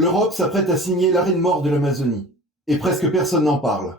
L'Europe s'apprête à signer l'arrêt de mort de l'Amazonie, et presque personne n'en parle.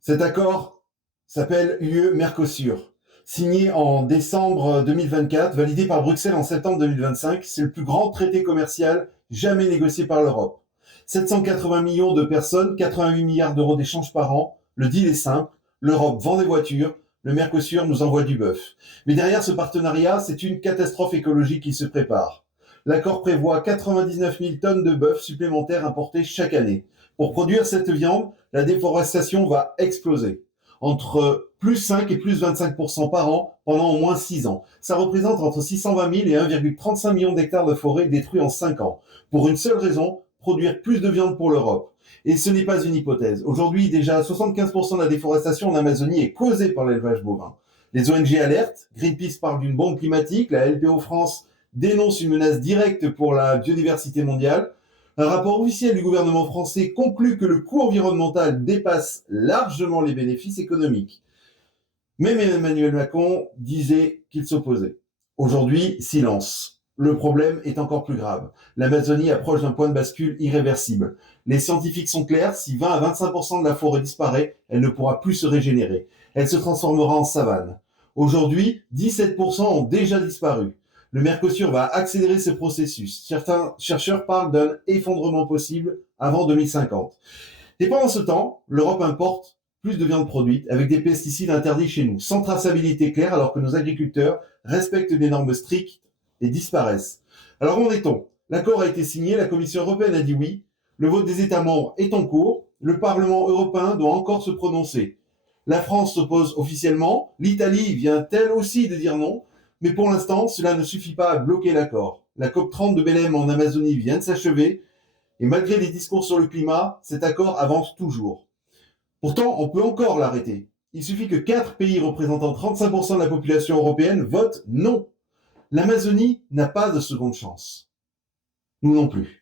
Cet accord s'appelle UE-Mercosur. Signé en décembre 2024, validé par Bruxelles en septembre 2025, c'est le plus grand traité commercial jamais négocié par l'Europe. 780 millions de personnes, 88 milliards d'euros d'échanges par an. Le deal est simple, l'Europe vend des voitures, le Mercosur nous envoie du bœuf. Mais derrière ce partenariat, c'est une catastrophe écologique qui se prépare. L'accord prévoit 99 000 tonnes de bœuf supplémentaires importées chaque année. Pour produire cette viande, la déforestation va exploser. Entre plus 5 et plus 25% par an pendant au moins 6 ans. Ça représente entre 620 000 et 1,35 million d'hectares de forêt détruits en 5 ans. Pour une seule raison, produire plus de viande pour l'Europe. Et ce n'est pas une hypothèse. Aujourd'hui, déjà 75% de la déforestation en Amazonie est causée par l'élevage bovin. Les ONG alertent, Greenpeace parle d'une bombe climatique, la LPO France dénonce une menace directe pour la biodiversité mondiale. Un rapport officiel du gouvernement français conclut que le coût environnemental dépasse largement les bénéfices économiques. Même Emmanuel Macron disait qu'il s'opposait. Aujourd'hui, silence. Le problème est encore plus grave. L'Amazonie approche d'un point de bascule irréversible. Les scientifiques sont clairs, si 20 à 25% de la forêt disparaît, elle ne pourra plus se régénérer. Elle se transformera en savane. Aujourd'hui, 17% ont déjà disparu. Le Mercosur va accélérer ce processus. Certains chercheurs parlent d'un effondrement possible avant 2050. Et pendant ce temps, l'Europe importe plus de viande produite avec des pesticides interdits chez nous, sans traçabilité claire, alors que nos agriculteurs respectent des normes strictes et disparaissent. Alors où en est-on? L'accord a été signé, la Commission européenne a dit oui, le vote des États membres est en cours, le Parlement européen doit encore se prononcer. La France s'oppose officiellement, l'Italie vient elle aussi de dire non, mais pour l'instant, cela ne suffit pas à bloquer l'accord. La COP30 de Belém en Amazonie vient de s'achever, et malgré les discours sur le climat, cet accord avance toujours. Pourtant, on peut encore l'arrêter. Il suffit que 4 pays représentant 35% de la population européenne votent non. L'Amazonie n'a pas de seconde chance. Nous non plus.